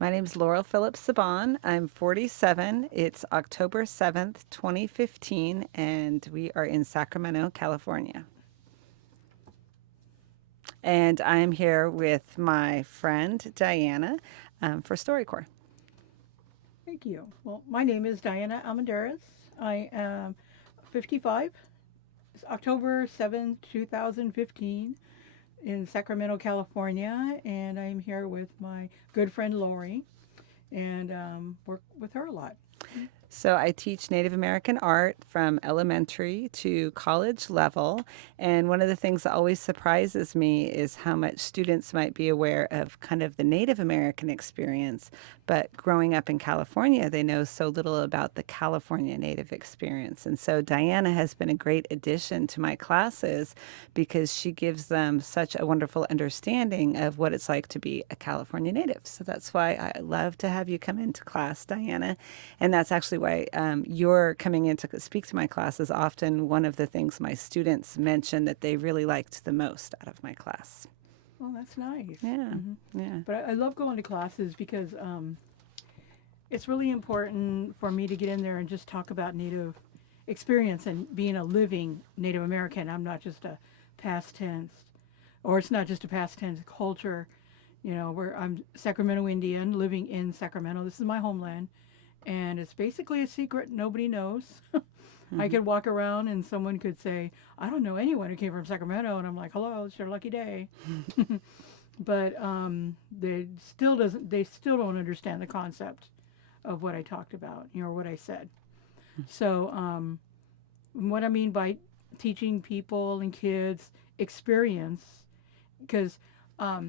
My name's Laurel Phillips Seban. I'm 47. It's October 7th, 2015, and we are in Sacramento, California. And I'm here with my friend Diana for StoryCorps. Thank you. Well, my name is Diana Almendariz. I am 55. It's October 7th, 2015, in Sacramento, California, and I'm here with my good friend Lori and work with her a lot. So I teach Native American art from elementary to college level. And one of the things that always surprises me is how much students might be aware of kind of the Native American experience. But growing up in California, they know so little about the California Native experience. And so Diana has been a great addition to my classes because she gives them such a wonderful understanding of what it's like to be a California Native. So that's why I love to have you come into class, Diana. And that's actually why you're coming in to speak to my class is often one of the things my students mention that they really liked the most out of my class. Oh, that's nice. Yeah, hmm yeah. But I love going to classes because it's really important for me to get in there and just talk about Native experience and being a living Native American. I'm not just a past tense, or it's not just a past tense culture. Where I'm Sacramento Indian living in Sacramento. This is my homeland, and it's basically a secret nobody knows. I Mm-hmm. could walk around and someone could say, "I don't know anyone who came from Sacramento," and I'm like, "Hello, it's your lucky day." But they still don't understand the concept of what I talked about, or what I said. So what I mean by teaching people and kids experience, because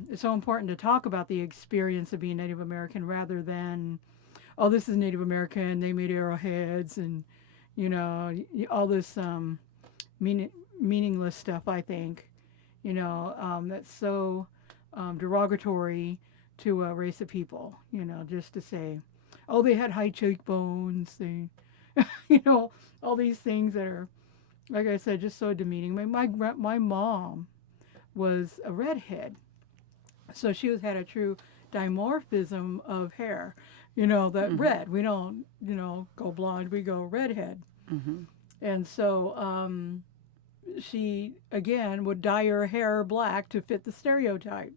it's so important to talk about the experience of being Native American rather than, oh, this is Native American, they made arrowheads and, all this meaningless stuff, I think, that's so derogatory to a race of people, just to say, oh, they had high cheekbones, they, you know, all these things that are, like I said, just so demeaning. My mom was a redhead, so she had a true dimorphism of hair. That Mm-hmm. red. We don't, go blonde. We go redhead. Mm-hmm. And so she again would dye her hair black to fit the stereotype.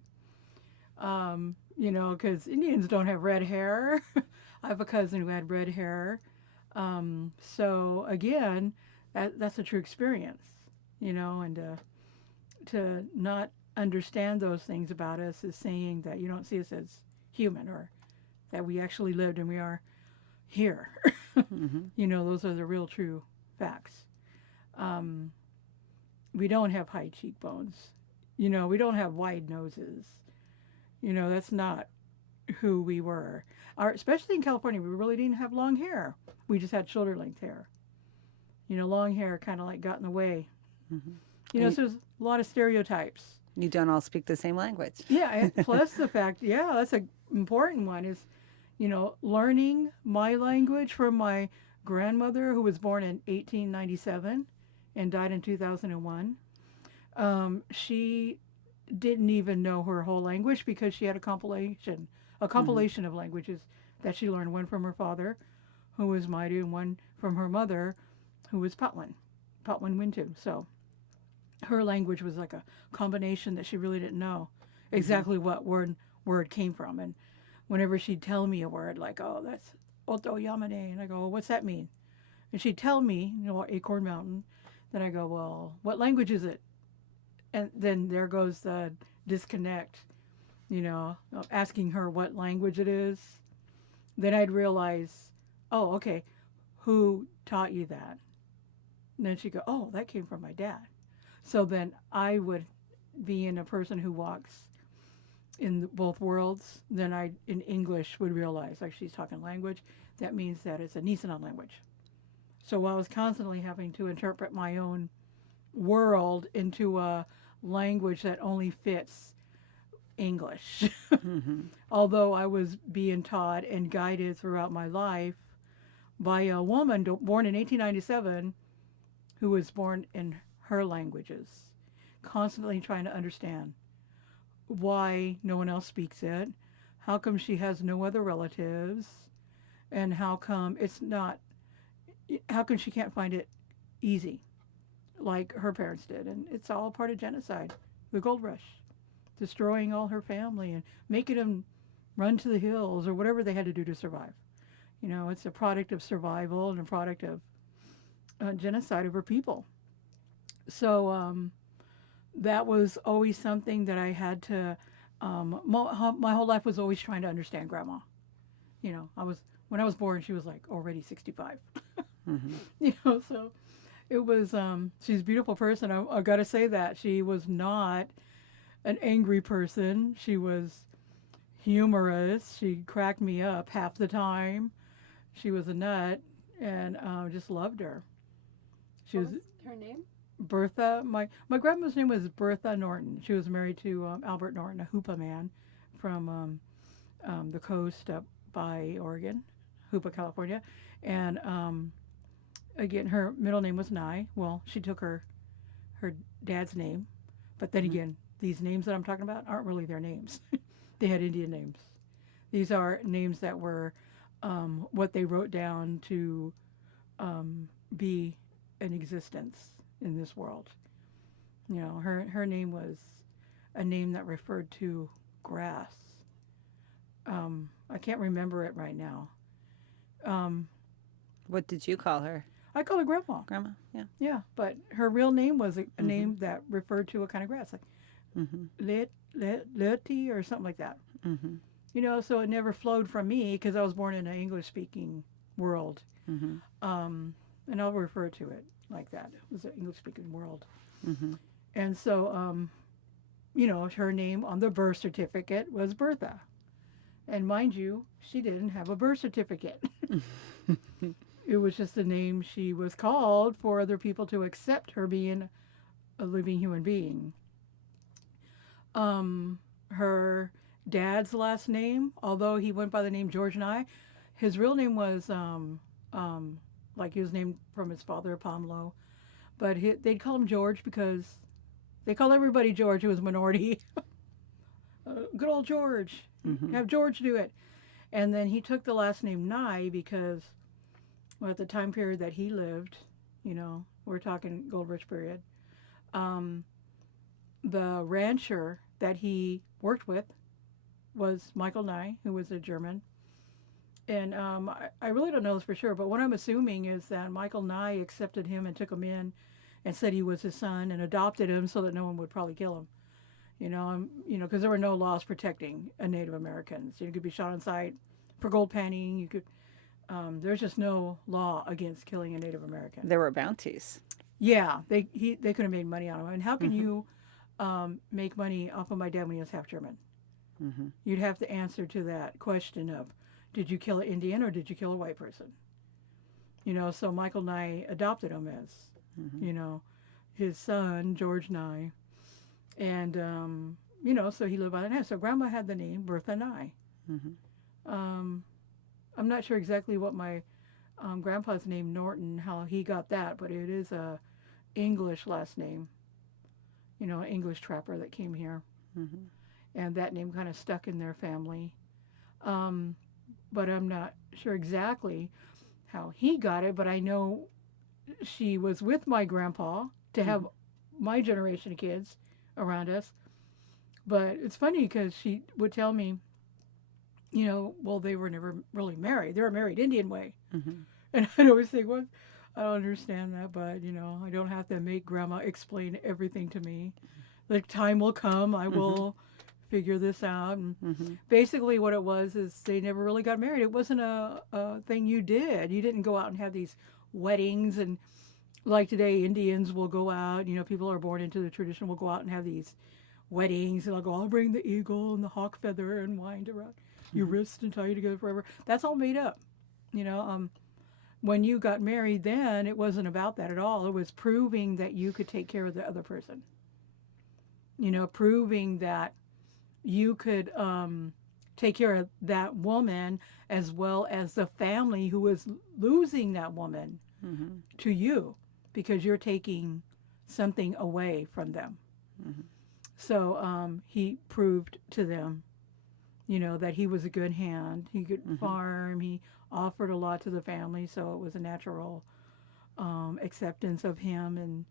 Because Indians don't have red hair. I have a cousin who had red hair. So again, that's a true experience, and to not understand those things about us is saying that you don't see us as human, or that we actually lived and we are here. Mm-hmm. Those are the real true facts. Um, we don't have high cheekbones. We don't have wide noses. That's not who we were. Especially in California, we really didn't have long hair. We just had shoulder length hair. Long hair kind of like got in the way. Mm-hmm. And So there's a lot of stereotypes. you don't all speak the same language. Yeah, plus the fact, yeah, that's an important one is, learning my language from my grandmother who was born in 1897 and died in 2001. She didn't even know her whole language because she had a Mm-hmm. compilation of languages that she learned, one from her father, who was Maidu, and one from her mother, who was Patwin Wintu. So her language was like a combination that she really didn't know Mm-hmm. exactly what word came from. And whenever she'd tell me a word like, "Oh, that's Oto Yamane," and I go, "Well, what's that mean?" And she'd tell me, Acorn Mountain. Then I go, "Well, what language is it?" And then there goes the disconnect, asking her what language it is. Then I'd realize, oh, okay, who taught you that? And then she'd go, oh, that came from my dad. So then I would, being a person who walks in both worlds, then I, in English, would realize, like, she's talking language. That means that it's a Nisenan language. So I was constantly having to interpret my own world into a language that only fits English. Mm-hmm. Although I was being taught and guided throughout my life by a woman born in 1897 who was born in her languages, constantly trying to understand why no one else speaks it, how come she has no other relatives, and how come it's not, how come she can't find it easy like her parents did. And it's all part of genocide, the gold rush, destroying all her family and making them run to the hills or whatever they had to do to survive. You know, it's a product of survival and a product of genocide of her people. So that was always something that I had to. My whole life was always trying to understand Grandma. You know, I was when I was born, she was like already 65. Mm-hmm. You know, so it was. She's a beautiful person. I got to say that she was not an angry person. She was humorous. She cracked me up half the time. She was a nut, and just loved her. She What was was her name? Bertha. My grandma's name was Bertha Norton. She was married to Albert Norton, a Hoopa man from the coast up by Oregon, Hoopa, California. And again, her middle name was Nye. Well, she took her dad's name, but then Mm-hmm. again, these names that I'm talking about aren't really their names. They had Indian names. These are names that were what they wrote down to be in existence in this world. You know, her name was a name that referred to grass. I can't remember it right now. Um, What did you call her? I call her Grandma. Grandma? Yeah. Yeah, but her real name was a Mm-hmm. name that referred to a kind of grass, like Mm-hmm. Leti or something like that. Mm-hmm. You know, so it never flowed from me because I was born in an English speaking world. Mm-hmm. And I'll refer to it like that. It was an English speaking world. Mm-hmm. And so, you know, her name on the birth certificate was Bertha. And mind you, she didn't have a birth certificate. It was just the name she was called for other people to accept her being a living human being. Her dad's last name, although he went by the name George Nye, his real name was like he was named from his father, Pamlo. But they'd call him George because they call everybody George who was a minority. Good old George. Mm-hmm. Have George do it. And then he took the last name Nye because, well, at the time period that he lived, you know, we're talking Gold Rush period, um, the rancher that he worked with was Michael Nye, who was a German. And I really don't know this for sure, but what I'm assuming is that Michael Nye accepted him and took him in and said he was his son and adopted him so that no one would probably kill him. You know, because there were no laws protecting Native Americans. You could be shot on sight for gold panning. You could. There's just no law against killing a Native American. There were bounties. Yeah, they could have made money on him. And how can Mm-hmm. you make money off of my dad when he was half German? Mm-hmm. You'd have to answer to that question of, did you kill an Indian or did you kill a white person? You know, so Michael Nye adopted him as, Mm-hmm. you know, his son, George Nye. And, you know, so he lived by that name. So Grandma had the name Bertha Nye. Mm-hmm. Um, I'm not sure exactly what my grandpa's name, Norton, how he got that, but it is a English last name. You know, an English trapper that came here. Mm-hmm. And that name kind of stuck in their family. Um, but I'm not sure exactly how he got it, but I know she was with my grandpa to have my generation of kids around us. But it's funny because she would tell me, you know, well, they were never really married. They were married Indian way. Mm-hmm. And I'd always think, what? I don't understand that, but, you know, I don't have to make grandma explain everything to me. The time will come. I will figure this out. And Mm-hmm. basically what it was is they never really got married. It wasn't a thing you did. You didn't go out and have these weddings. And like today, Indians will go out, you know, people are born into the tradition will go out and have these weddings. And they'll go, I'll bring the eagle and the hawk feather and wind around your wrist and tie you together forever. That's all made up. You know, when you got married then, it wasn't about that at all. It was proving that you could take care of the other person. You know, proving that you could take care of that woman as well as the family who was losing that woman Mm-hmm. to you because you're taking something away from them. Mm-hmm. So he proved to them that he was a good hand. He could Mhm. farm. He offered a lot to the family, so it was a natural acceptance of him. And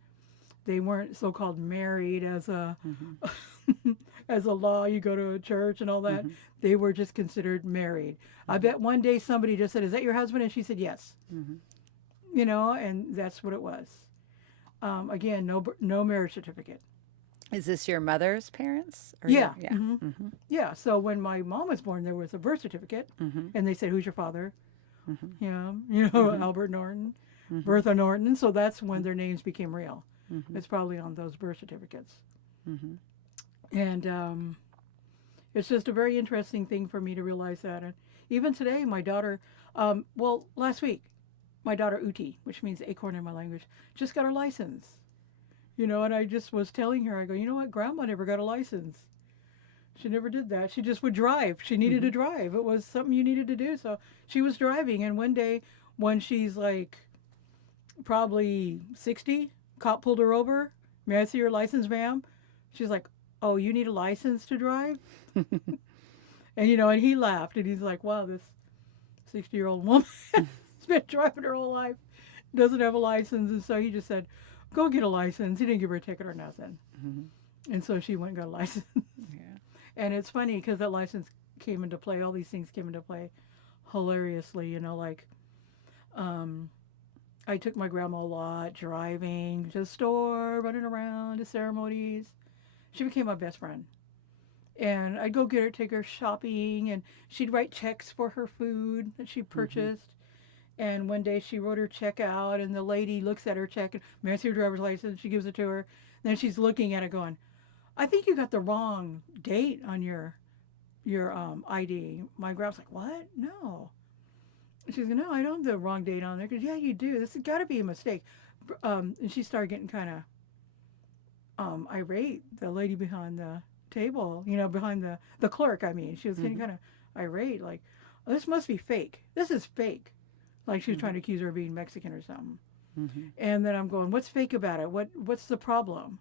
they weren't so-called married as a Mhm. as a law. You go to a church and all that. Mhm. They were just considered married. I Mhm. bet one day somebody just said, "Is that your husband?" And she said, "Yes." Mhm. And that's what it was. Again, no marriage certificate. Is this your mother's parents or your? Yeah. Yeah. Mhm. Yeah. So when my mom was born, there was a birth certificate, Mhm. and they said, "Who's your father?" Mhm. Yeah, Mhm. Albert Norton, Mhm. Bertha Norton. So that's when their names became real. Mhm. It's probably on those birth certificates. Mhm. And it's just a very interesting thing for me to realize that. And even today, my daughter, last week, my daughter Uti, which means acorn in my language, just got her license. And I just was telling her, I go, you know what, Grandma never got a license. She never did that. She just would drive. She needed to Mhm. drive. It was something you needed to do. So she was driving. And one day, when she's like probably 60, cop pulled her over. May I see your license, ma'am? She's like, oh, you need a license to drive? And he laughed and he's like, wow, this 60-year-old woman has been driving her whole life, doesn't have a license. And so he just said, go get a license. He didn't give her a ticket or nothing. Mhm. And so she went and got a license. Yeah. And it's funny because that license came into play, all these things came into play hilariously, like um, I took my grandma a lot driving to the store, running around to ceremonies. She became my best friend. And I'd go get her, take her shopping, and she'd write checks for her food that she Mhm. purchased. And one day she wrote her check out, and the lady looks at her check and, may I see your driver's license? She gives it to her. And then she's looking at it going, I think you got the wrong date on your ID. My grandma's like, what? No. She's like, no, I don't have the wrong date on there. Because, yeah, you do. This has got to be a mistake. And she started getting kind of irate, the lady behind the table, behind the clerk, I mean. She was getting Mhm. kind of irate, like, oh, this must be fake. This is fake. Like she was trying Mhm. to accuse her of being Mexican or something. Mhm. And then I'm going, what's fake about it? What's the problem?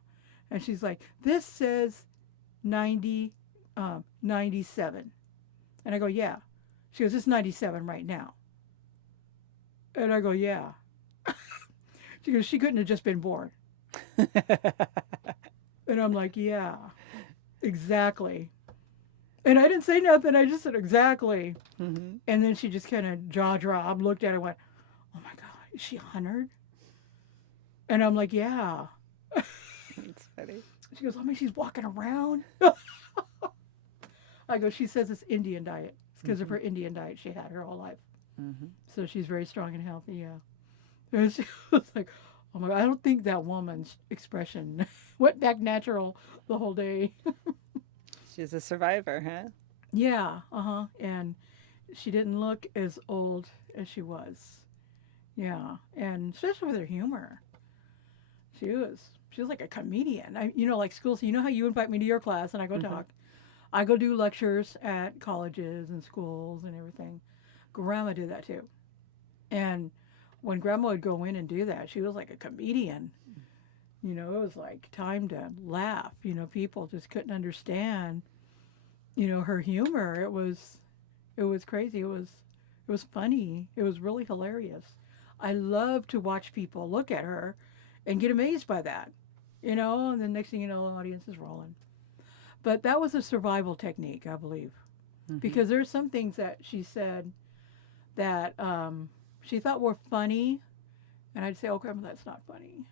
And she's like, this says 90, 97. And I go, yeah. She goes, it's 97 right now. And I go, yeah. She goes, she couldn't have just been born. And I'm like, yeah, exactly. And I didn't say nothing. I just said, exactly. Mhm. And then she just kind of jaw dropped, looked at it, and went, oh my God, is she 100? And I'm like, yeah. That's funny. She goes, I mean, she's walking around. I go, she says it's Indian diet. It's because of Mhm. her Indian diet she had her whole life. Mhm. So she's very strong and healthy, yeah. And she was like, oh my God, I don't think that woman's expression went back natural the whole day. She's a survivor, huh? Yeah, And she didn't look as old as she was. Yeah. And especially with her humor. She was. She was like a comedian. Like school. So you know how you invite me to your class and I go Mhm. talk. I go do lectures at colleges and schools and everything. Grandma did that too. And when Grandma would go in and do that, she was like a comedian. It was like time to laugh. People just couldn't understand, her humor. It was crazy. It was funny. It was really hilarious. I love to watch people look at her and get amazed by that. And the next thing you know, the audience is rolling. But that was a survival technique, I believe, Mhm. because there's some things that she said that she thought were funny, and I'd say, "Oh, Grandma, that's not funny.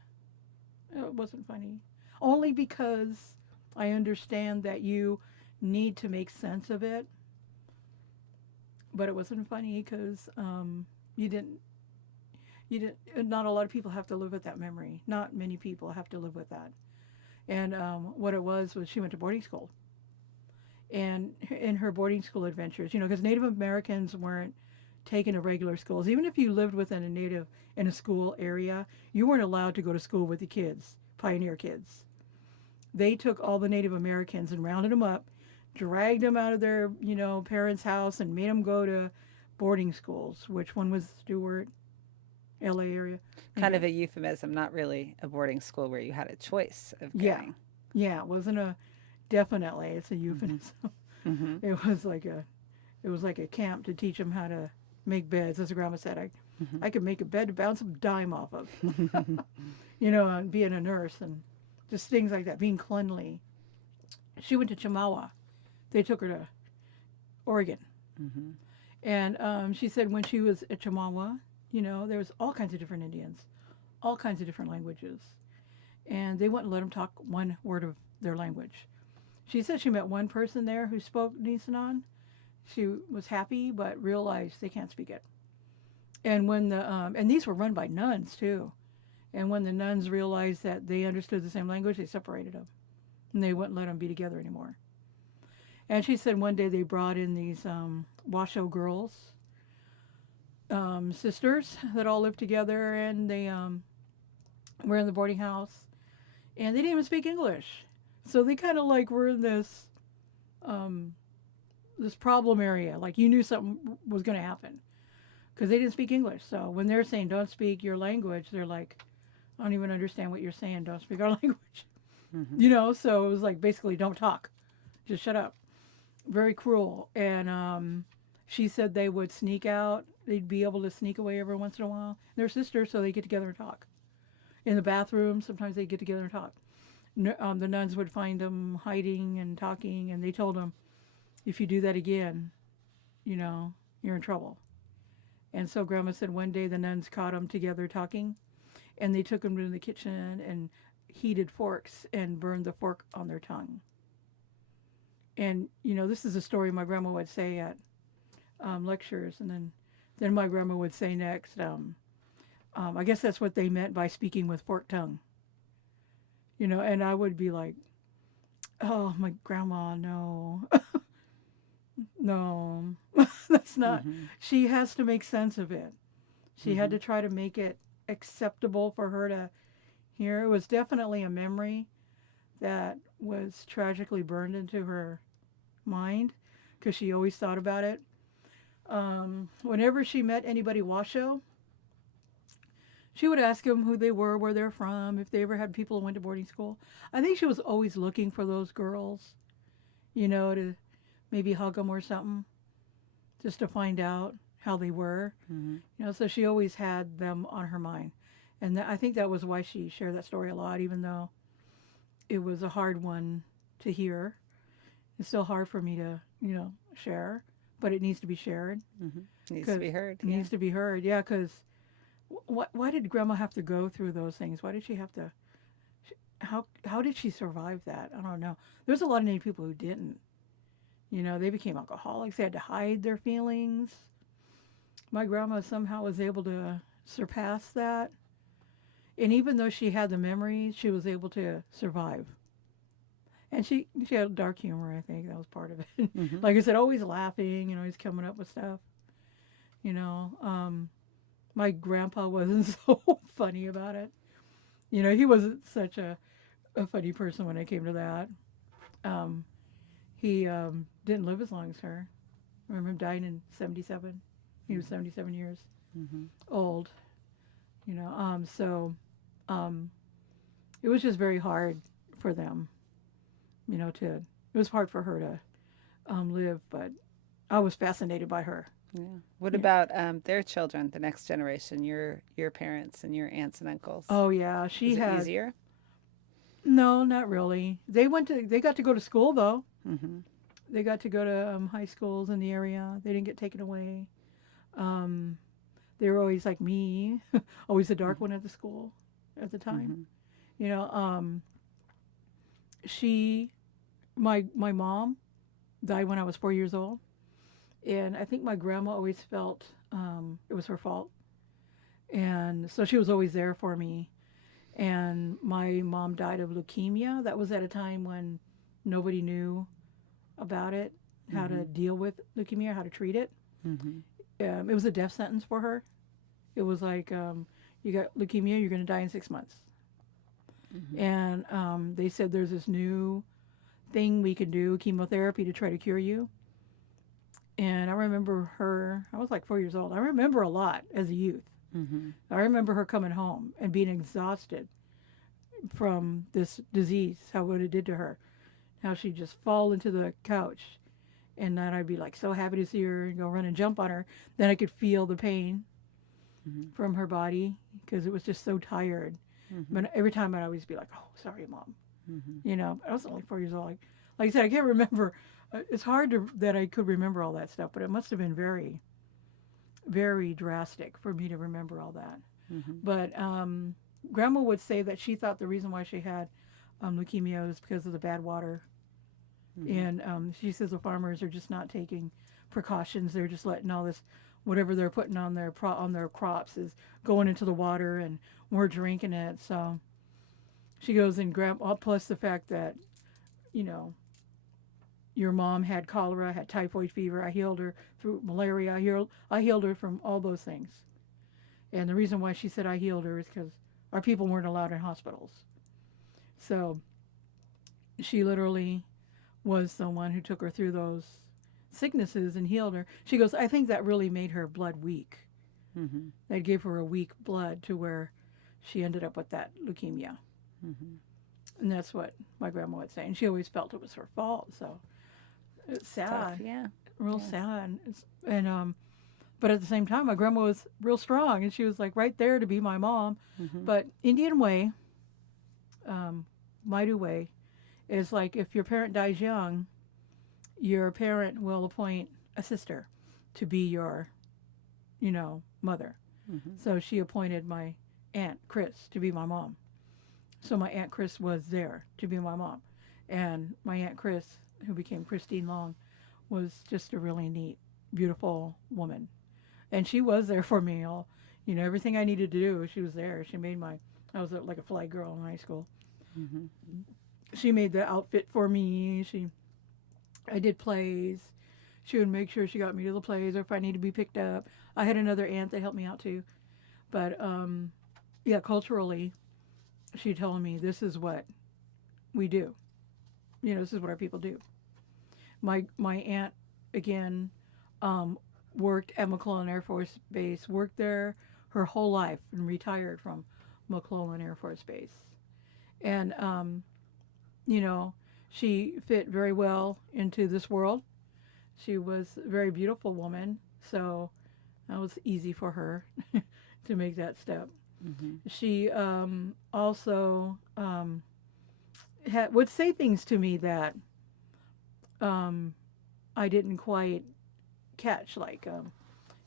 It wasn't funny." Only because I understand that you need to make sense of it, but it wasn't funny because you didn't. You didn't. Not a lot of people have to live with that memory. Not many people have to live with that. And what it was she went to boarding school, and in her boarding school adventures, because Native Americans weren't taken to regular schools. Even if you lived within a school area, you weren't allowed to go to school with the kids, pioneer kids. They took all the Native Americans and rounded them up, dragged them out of their parents' house, and made them go to boarding schools. Which one was Stewart, L.A. area? Kind of Okay, a euphemism, not really a boarding school where you had a choice of yeah, going. yeah, it wasn't a definitely it's a Mhm. euphemism. Mm-hmm. It was like a camp to teach them how to make beds. As Grandma said, Mm-hmm. I could make a bed to bounce a dime off of, and being a nurse and just things like that, being cleanly. She went to Chimawa. They took her to Oregon. Mm-hmm. And she said when she was at Chimawa, there was all kinds of different Indians, all kinds of different languages. And they wouldn't let them talk one word of their language. She said she met one person there who spoke Nisenan. She was happy, but realized they can't speak it. And and these were run by nuns too. And when the nuns realized that they understood the same language, they separated them, and they wouldn't let them be together anymore. And she said one day they brought in these Washoe girls, sisters that all lived together, and they were in the boarding house, and they didn't even speak English. So they kind of like were in um, this problem area. Like you knew something was going to happen because they didn't speak English. So when they're saying don't speak your language, they're like, I don't even understand what you're saying. Don't speak our language. Mm-hmm. So it was like basically don't talk, just shut up. Very cruel. And she said they would sneak out. They'd be able to sneak away every once in a while. They're sisters, so they get together and talk. In the bathroom, sometimes they get together and talk. The nuns would find them hiding and talking, and they told them, if you do that again, you're in trouble. And so Grandma said one day the nuns caught them together talking, and they took them to the kitchen and heated forks and burned the fork on their tongue. And this is a story my grandma would say at lectures, and then my grandma would say next, I guess that's what they meant by speaking with forked tongue. And I would be like, oh, my grandma, no, no, that's not. Mm-hmm. She has to make sense of it. She had Mm-hmm. to try to make it acceptable for her to hear. It was definitely a memory that was tragically burned into her mind because she always thought about it. Whenever she met anybody Washoe, she would ask them who they were, where they're from, if they ever had people who went to boarding school. I think she was always looking for those girls, to maybe hug them or something, just to find out how they were. Mm-hmm. So she always had them on her mind. And I think that was why she shared that story a lot, even though it was a hard one to hear. It's still hard for me to, share, but it needs to be shared. Mm-hmm. Needs to 'Cause be heard. It Yeah. needs to be heard, yeah, because why did Grandma have to go through those things? Why did she have to, how did she survive that? I don't know. There's a lot of Native people who didn't. They became alcoholics. They had to hide their feelings. My grandma somehow was able to surpass that. And even though she had the memories, she was able to survive. And she had dark humor, I think. That was part of it. Mm-hmm. Like I said, always laughing, always coming up with stuff. You know, um, my grandpa wasn't so funny about it. He wasn't such a funny person when it came to that. Um, he didn't live as long as her. I remember him dying in 77. He was 77 years Mm-hmm. old. So it was just very hard for them, it was hard for her to live, but I was fascinated by her. Yeah. What Yeah. about their children, the next generation, your parents and your aunts and uncles? Oh yeah, Was she it had easier? no, not really. They got to go to school though. Mm-hmm. They got to go to high schools in the area. They didn't get taken away. Um, they were always like me, always the dark one at the school at the time. Mm-hmm. You know, um, she, my mom died when I was 4 years old, and I think my grandma always felt it was her fault, and so she was always there for me. And my mom died of leukemia. That was at a time when nobody knew about it, how to Mm-hmm. deal with leukemia, how to treat it. Mm-hmm. It was a death sentence for her. It was like, you got leukemia, you're going to die in 6 months. Mm-hmm. And they said there's this new thing we can do, chemotherapy, to try to cure you. And I remember her, I was like 4 years old. I remember a lot as a youth. Mm-hmm. I remember her coming home and being exhausted from this disease, how what it did to her. How she'd just fall into the couch and then I'd be like so happy to see her and go run and jump on her. Then I could feel the pain Mhm. from her body because it was just so tired. Mhm. But every time I'd always be like, "Oh, sorry, mom." Mhm. You know, I was only 4 years old. Like I said, I can't remember. It's hard that I could remember all that stuff, but it must have been very, very drastic for me to remember all that. Mhm. But Grandma would say that she thought the reason why she had leukemia was because of the bad water, Mhm. and she says the farmers are just not taking precautions. They're just letting all this, whatever they're putting on on their crops, is going into the water, and we're drinking it. So she goes and Grandma, plus the fact that you know your mom had cholera, had typhoid fever. I healed her through malaria. I healed her from all those things. And the reason why she said I healed her is because our people weren't allowed in hospitals. So she literally was the one who took her through those sicknesses and healed her. She goes, I think that really made her blood weak. Mhm. That gave her a weak blood to where she ended up with that leukemia. Mhm. And that's what my grandma would say. And she always felt it was her fault. So it's Tough. sad, Yeah. real Yeah. sad. But at the same time, my grandma was real strong, and she was like right there to be my mom. Mhm. But Indian way, um, Maidu way, is like if your parent dies young, your parent will appoint a sister to be your, mother. Mhm. So she appointed my aunt Chris to be my mom. So my aunt Chris was there to be my mom, and my aunt Chris, who became Christine Long, was just a really neat, beautiful woman, and she was there for me all, everything I needed to do. She was there. She made my, I was like a fly girl in high school. Mhm. She made the outfit for me. I did plays. She would make sure she got me to the plays, or if I need to be picked up. I had another aunt that helped me out too. But yeah, culturally, she told me this is what we do. This is what our people do. My aunt again um, worked at McClellan Air Force Base. Worked there her whole life and retired from McClellan Air Force Base. And you know, she fit very well into this world. She was a very beautiful woman, so that was easy for her to make that step. Mhm. She also would say things to me that um, I didn't quite catch. Like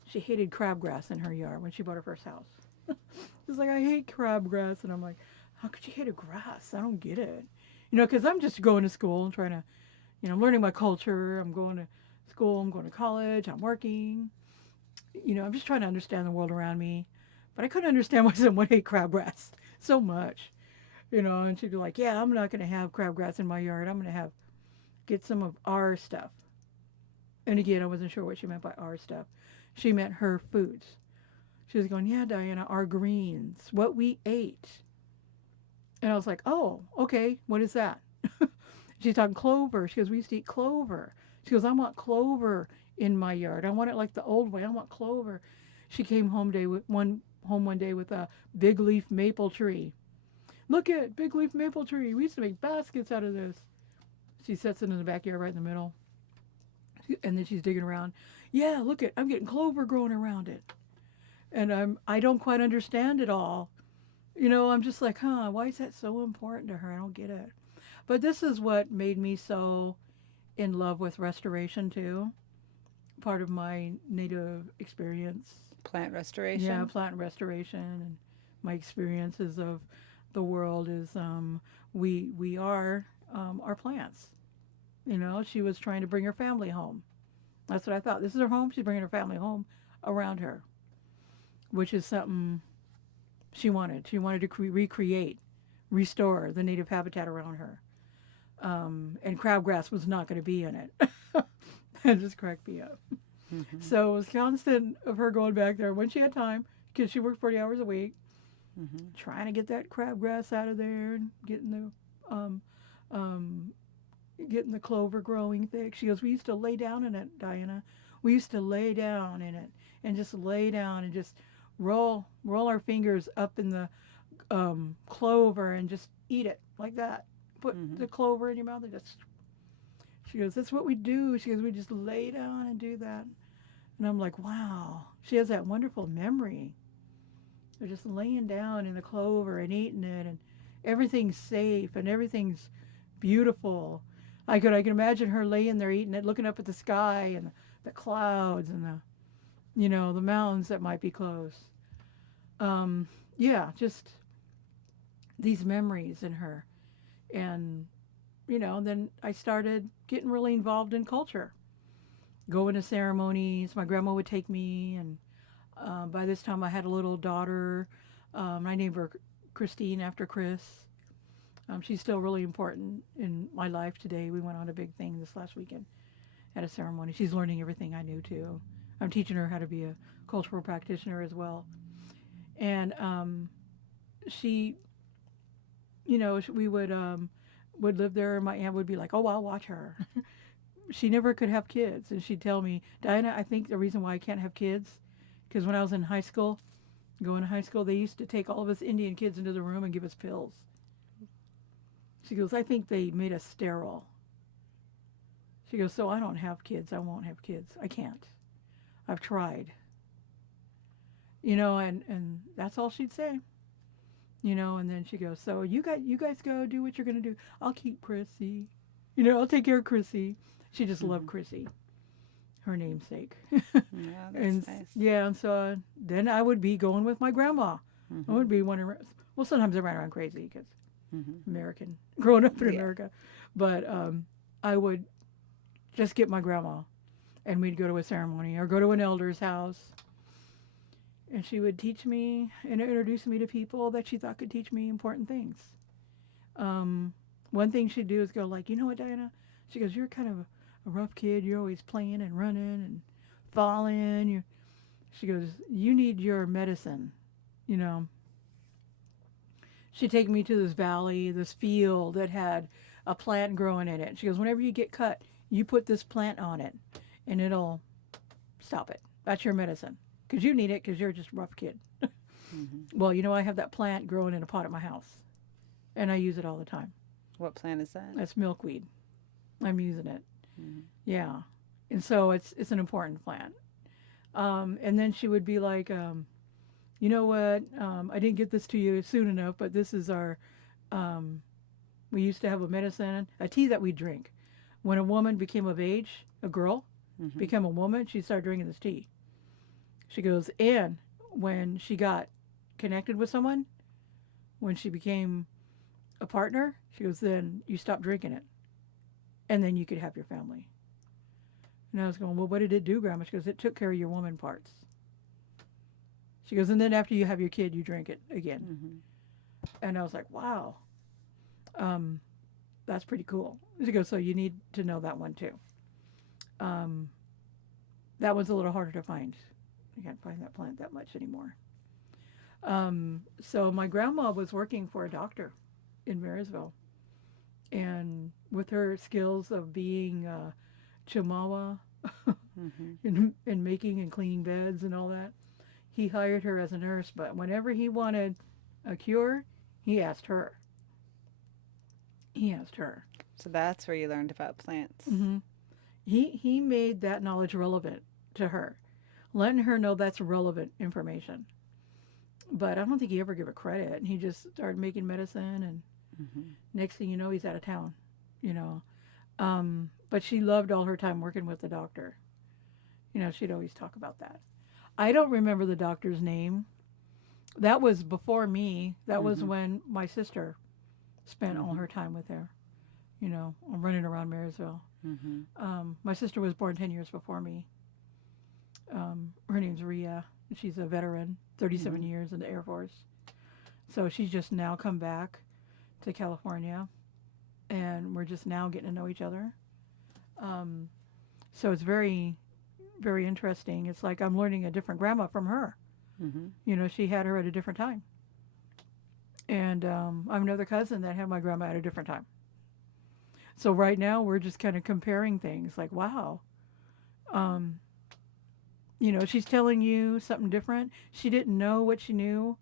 she hated crabgrass in her yard when she bought her first house. She's like, I hate crabgrass, and I'm like, how could you hate a grass? I don't get it. Because I'm just going to school and trying to, I'm learning my culture. I'm going to school. I'm going to college. I'm working. I'm just trying to understand the world around me. But I couldn't understand why someone ate crabgrass so much. And she'd be like, yeah, I'm not going to have crabgrass in my yard. I'm going to get some of our stuff. And again, I wasn't sure what she meant by our stuff. She meant her foods. She was going, yeah, Diana, our greens, what we ate. And I was like, oh, okay, what is that? She's talking clover. She goes, we used to eat clover. She goes, I want clover in my yard. I want it like the old way. I want clover. She came home one day with a big leaf maple tree. Look at big leaf maple tree. We used to make baskets out of this. She sets it in the backyard right in the middle. And then she's digging around. Yeah, look at, I'm getting clover growing around it. And I don't quite understand it all. I'm just like, huh, why is that so important to her? I don't get it. But this is what made me so in love with restoration too. Part of my native experience. Plant Yeah, restoration. plant restoration and my experiences of the world is we are our plants. She was trying to bring her family home. That's what I thought. This is her home. She's bringing her family home around her, which is something she wanted. She wanted to recreate, restore the native habitat around her. And crabgrass was not going to be in it. It just cracked me up. Mhm. So it was constant of her going back there when she had time, because she worked 40 hours a week, Mhm. trying to get that crabgrass out of there and um, um, getting the clover growing thick. She goes, we used to lay down in it, Diana. We used to lay down in it and just lay down and just roll our fingers up in the clover and just eat it like that. Put the Mhm. clover in your mouth and just. She goes, that's what we do. She goes, we just lay down and do that. And I'm like, wow. She has that wonderful memory. They're just laying down in the clover and eating it, and everything's safe and everything's beautiful. I could imagine her laying there eating it, looking up at the sky and the clouds and the mountains that might be close. Yeah, just these memories in her. And, then I started getting really involved in culture, going to ceremonies. My grandma would take me, and by this time I had a little daughter. I named her Christine after Chris. She's still really important in my life today. We went on a big thing this last weekend at a ceremony. She's learning everything I knew too. I'm teaching her how to be a cultural practitioner as well. And she, we would live there, and my aunt would be like, "Oh, I'll watch her." She never could have kids, and she'd tell me, "Diana, I think the reason why I can't have kids, because when I was in high school, going to high school, they used to take all of us Indian kids into the room and give us pills." She goes, "I think they made us sterile." She goes, "So I don't have kids. I won't have kids. I can't. I've tried." And that's all she'd say. And then she goes, "So you guys go do what you're gonna do. I'll keep Chrissy. I'll take care of Chrissy." She just loved Chrissy, her namesake. Yeah, And that's nice. yeah, and so then I would be going with my grandma. I would be wondering. Well, sometimes I ran around crazy because American, growing up in Yeah. America, but I would just get my grandma, and we'd go to a ceremony or go to an elder's house, and she would teach me and introduce me to people that she thought could teach me important things. One thing she'd do is go like, "You know what, Diana?" She goes, "You're kind of a rough kid. You're always playing and running and falling. She goes, "You need your medicine." You know. She'd take me to this valley, this field that had a plant growing in it. She goes, "Whenever you get cut, you put this plant on it, and it'll stop it. That's your medicine. Because you need it because you're just a rough kid." Well, I have that plant growing in a pot at my house, and I use it all the time. What plant is that? That's milkweed. I'm using it. Mhm. Yeah. And so it's an important plant. And then she would be like, "You know what? I didn't get this to you soon enough, but this is our, we used to have a medicine, a tea that we drink. When a woman became of age, a girl became a woman, she started drinking this tea." She goes, "And when she got connected with someone, when she became a partner," she goes, "then you stop drinking it. And then you could have your family." And I was going, "Well, what did it do, Grandma?" She goes, "It took care of your woman parts." She goes, "And then after you have your kid, you drink it again." And I was like, wow, that's pretty cool. She goes, "So you need to know that one too." That one's a little harder to find. I can't find that plant that much anymore. So my grandma was working for a doctor in Marysville. And with her skills of being Chihuahua and making and cleaning beds and all that, he hired her as a nurse. But whenever he wanted a cure, he asked her. He asked her. So that's where you learned about plants. He made that knowledge relevant to her, letting her know that's relevant information. But I don't think he ever gave her credit. And he just started making medicine, and next thing you know, he's out of town. But she loved all her time working with the doctor. She'd always talk about that. I don't remember the doctor's name. That was before me. That was when my sister spent all her time with her. Running around Marysville. My sister was born 10 years before me. Her name's Rhea. She's a veteran, 37 years in the Air Force. So she's just now come back to California, and we're just now getting to know each other. So it's very, very interesting. It's like I'm learning a different grandma from her. She had her at a different time. And I'm another cousin that had my grandma at a different time. So right now we're just kind of comparing things like, wow, she's telling you something different. She didn't know what she knew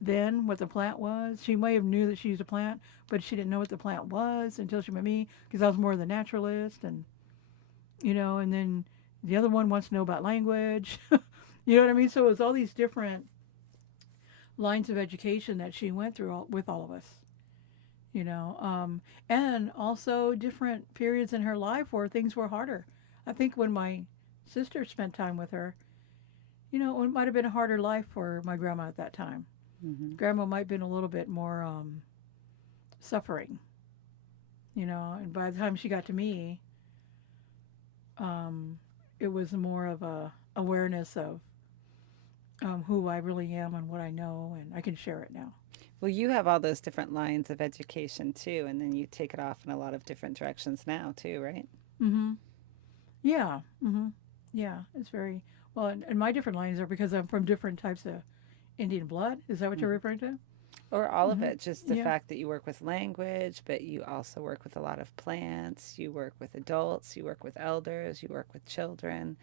then what the plant was. She may have knew that she used a plant, but she didn't know what the plant was until she met me because I was more of the naturalist, and and then the other one wants to know about language. You know what I mean? So it was all these different lines of education that she went through with all of us. You know, and also different periods in her life where things were harder. I think when my sister spent time with her, it might have been a harder life for my grandma at that time. Hmm. Grandma might have been a little bit more suffering, and by the time she got to me, um, it was more of a awareness of who I really am and what I know, and I can share it now. Well, you have all those different lines of education too, and then you take it off in a lot of different directions now too, right? Mm-hmm. Yeah. Mm-hmm. Yeah. It's very well, and my different lines are because I'm from different types of Indian blood. Is that what you're Hmm. referring to? Or all of Mm-hmm. it, just the Yeah. fact that you work with language, but you also work with a lot of plants, you work with adults, you work with elders, you work with children.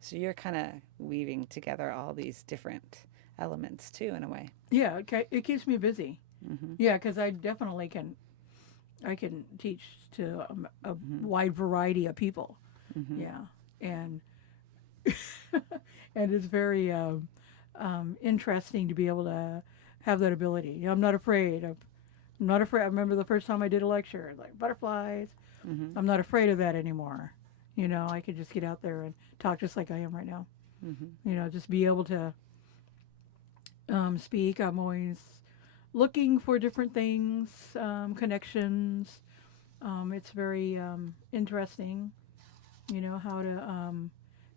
So you're kind of weaving together all these different elements too, in a way. Yeah. It keeps me busy. Hmm. Yeah, because I definitely can. I can teach to a Hmm. wide variety of people. Hmm. Yeah, and and it's very interesting to be able to have that ability. I'm not afraid of. I'm not afraid. I remember the first time I did a lecture, like butterflies. Hmm. I'm not afraid of that anymore. I could just get out there and talk just like I am right now. Hmm. Just be able to speak. I'm always looking for different things, connections. It's very interesting, how to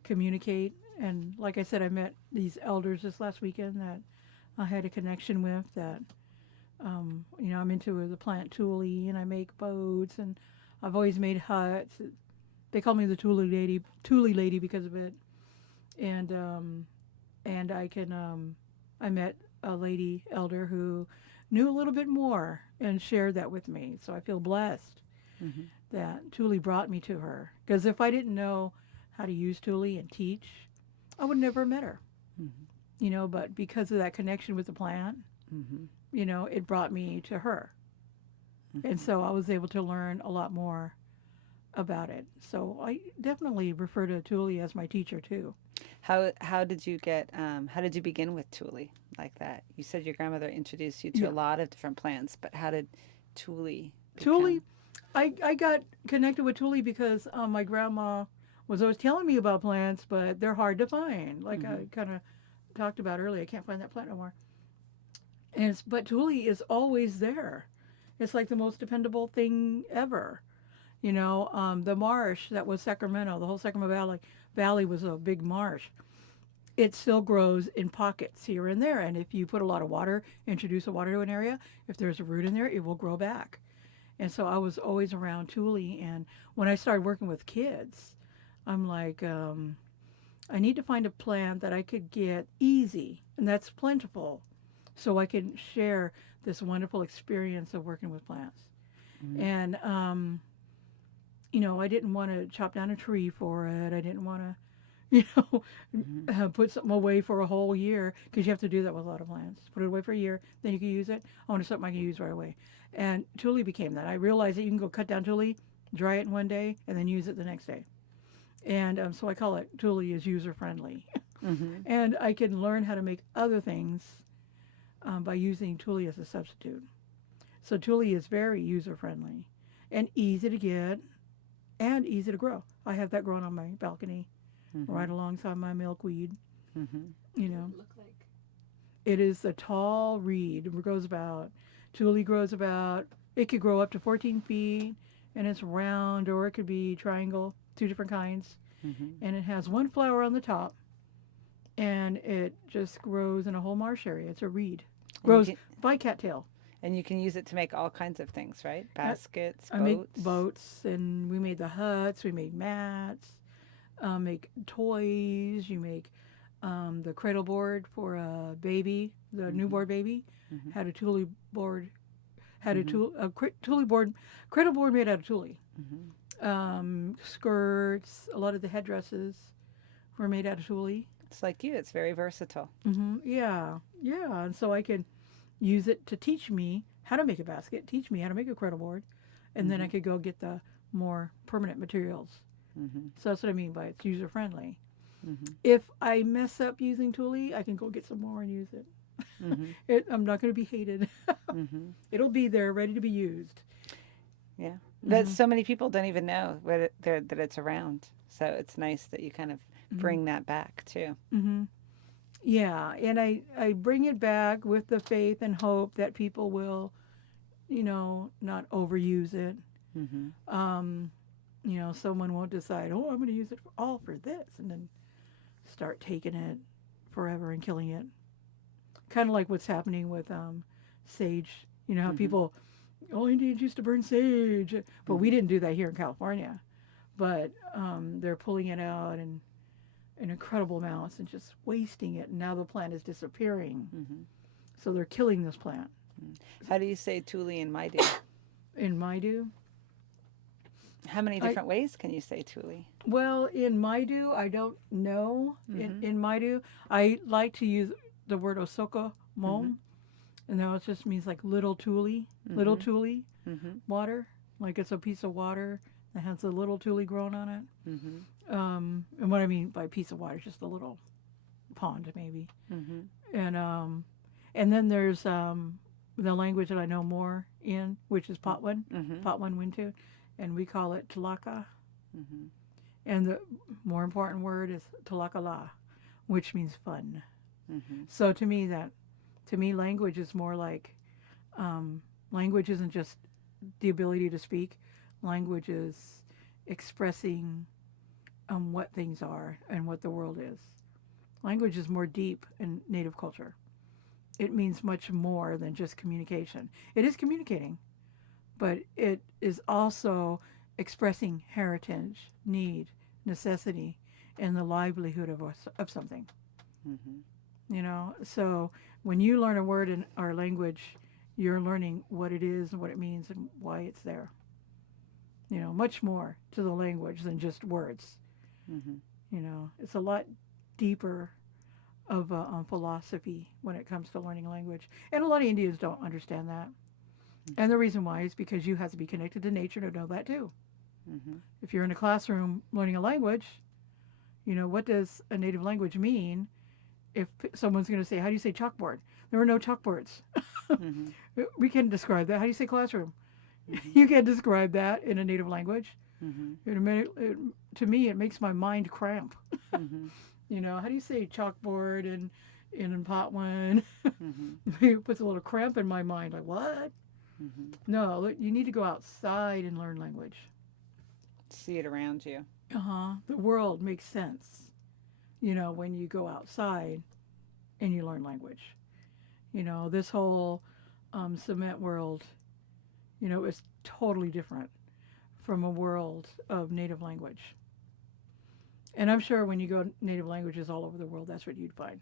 communicate. And like I said, I met these elders this last weekend that I had a connection with that, I'm into the plant Thule and I make boats and I've always made huts. They call me the Thule lady because of it. And, and I met a lady elder who knew a little bit more and shared that with me. So I feel blessed Hmm. that Thule brought me to her. Because if I didn't know how to use Thule and teach, I would never have met her. Hmm. But because of that connection with the plant, Hmm. it brought me to her. And Hmm. so I was able to learn a lot more about it. So I definitely refer to Thule as my teacher too. How did you get how did you begin with Thule like that? You said your grandmother introduced you to a Yeah. lot of different plants, but how did Thule Thule, become? I got connected with Thule because my grandma was always telling me about plants, but they're hard to find. Like Hmm. I kind of talked about earlier, I can't find that plant no more. But Thule is always there. It's like the most dependable thing ever. The marsh that was Sacramento, the whole Sacramento Valley was a big marsh. It still grows in pockets here and there, and if you put a lot of water, introduce the water to an area, if there's a root in there, it will grow back. And so I was always around Thule, and when I started working with kids, I'm like, I need to find a plant that I could get easy and that's plentiful so I can share this wonderful experience of working with plants. Hmm. And, I didn't want to chop down a tree for it. I didn't want to, you know, Hmm. put something away for a whole year because you have to do that with a lot of plants. Put it away for a year, then you can use it. I wanted something I can use right away. And Thule became that. I realized that you can go cut down Thule, dry it in one day, and then use it the next day. And so I call it Thule is user friendly. Hmm. And I can learn how to make other things by using Thule as a substitute. So Thule is very user friendly and easy to get and easy to grow. I have that growing on my balcony right Hmm. alongside my milkweed. Hmm. You What does know, it look like? it is a tall reed. It grows about, Thule grows about, it could grow up to 14 feet and it's round or it could be triangle, two different kinds. Hmm. And it has one flower on the top and it just grows in a whole marsh area. It's a reed. And you Grows can by cattail. use it to make all kinds of things, right? I, Baskets, I make boats. boats and we made the huts, we made mats, make toys, you make the cradle board for a baby, the Hmm. newborn baby, Hmm. had a Thule board, had Hmm. Thule board, cradle board made out of Thule. Hmm. Skirts, a lot of the headdresses were made out of Thule. It's like you. It's very versatile. Yeah, yeah, and so I could use it to teach me how to make a basket, teach me how to make a cradle board, and then I could go get the more permanent materials. Mm-hmm. So that's what I mean by it's user friendly. Mm-hmm. If I mess up using Thule, I can go get some more and use it. Mm-hmm. I'm not going to be hated. Mm-hmm. It'll be there, ready to be used. Yeah. But so many people don't even know that it's around. So it's nice that you kind of Mm-hmm. bring that back too. Mm-hmm. Yeah, and I bring it back with the faith and hope that people will, not overuse it. Mm-hmm. Um, someone won't decide, oh, I'm going to use it all for this, and then start taking it forever and killing it. Kind of like what's happening with sage. You know how Mm-hmm. people, oh, Indians used to burn sage, but we Mm-hmm. didn't do that here in California. But they're pulling it out in incredible amounts and just wasting it. And now the plant is disappearing. Mm-hmm. So they're killing this plant. How do you say Thule in Maidu? In Maidu, How many I different ways can you say Thule? well in Maidu I don't know. Mm-hmm. In Maidu, I like to use the word Osoko Mm-hmm. Mom, and that just means like little Mm-hmm. Thule Mm-hmm. water, like it's a piece of water that has a little Thule grown on it. Mm-hmm. And what I mean by piece of water is just a little pond maybe. Mm-hmm. And then there's the language that I know more in, which is Patwan, Mm-hmm. Patwan Wintu, and we call it Talaka. Mm-hmm. And the more important word is Talakala, which means fun. Mm-hmm. So to me, language is more like, language isn't just the ability to speak. Language is expressing what things are and what the world is. Language is more deep in Native culture. It means much more than just communication. It is communicating, but it is also expressing heritage, need, necessity, and the livelihood of something. So when you learn a word in our language, you're learning what it is and what it means and why it's there. Much more to the language than just words. Mm-hmm. It's a lot deeper of philosophy when it comes to learning a language. And a lot of Indians don't understand that. And the reason why is because you have to be connected to nature to know that too. Mm-hmm. If you're in a classroom learning a language, what does a native language mean? If someone's going to say, how do you say chalkboard? There are no chalkboards. Mm-hmm. We can't describe that. How do you say classroom? Mm-hmm. You can't describe that in a native language. Mm-hmm. To me, it makes my mind cramp. Mm-hmm. How do you say chalkboard in Patwan? Mm-hmm. It puts a little cramp in my mind. Like, what? Mm-hmm. No, you need to go outside and learn language. See it around you. The world makes sense, when you go outside and you learn language. This whole cement world, is totally different from a world of native language. And I'm sure when you go native languages all over the world, that's what you'd find.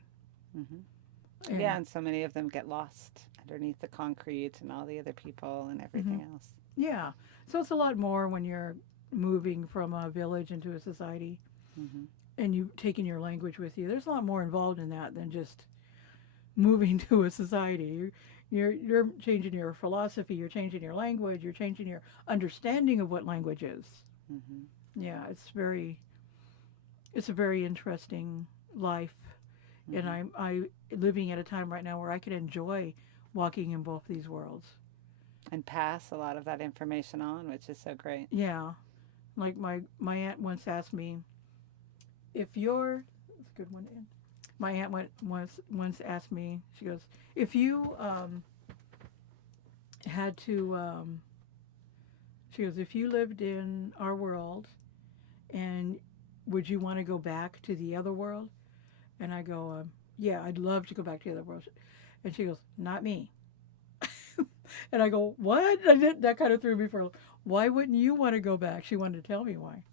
Mm-hmm. And, Yeah, and so many of them get lost underneath the concrete and all the other people and everything else. yeah. So it's a lot more when you're moving from a village into a society Mm-hmm. and you taking your language with you. There's a lot more involved in that than just moving to a society. You're changing your philosophy, you're changing your language, you're changing your understanding of what language is. Mm-hmm. Yeah, it's a very interesting life, and Mm-hmm. I living at a time right now where I can enjoy walking in both these worlds. And pass a lot of that information on, which is so great. Yeah, like my aunt once asked me if you're that's a good one to end. My aunt once asked me. She goes, if you had to, she goes, if you lived in our world, and would you want to go back to the other world? And I go, yeah, I'd love to go back to the other world. And she goes, not me. And I go, what? That kind of threw me for. Why wouldn't you want to go back? She wanted to tell me why.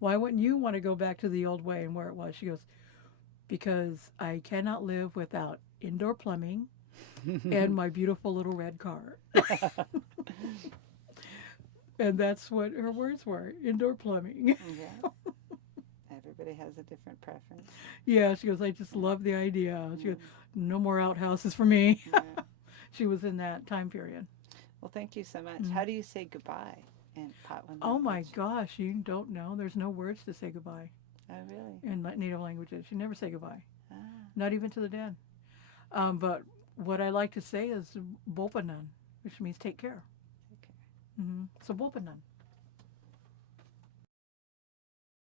Why wouldn't you want to go back to the old way and where it was? She goes, because I cannot live without indoor plumbing and my beautiful little red car. And that's what her words were, indoor plumbing. Yeah. Everybody has a different preference. Yeah, she goes, I just love the idea. She goes, no more outhouses for me. Yeah. she was in that time period. Well, thank you so much. Mm. How do you say goodbye in Patwin Oh my language? gosh, you don't know. There's no words to say goodbye Oh, really? in native languages. You never say goodbye, Ah, not even to the dead. But what I like to say is Bopanan, which means take care. okay. So Bopanan.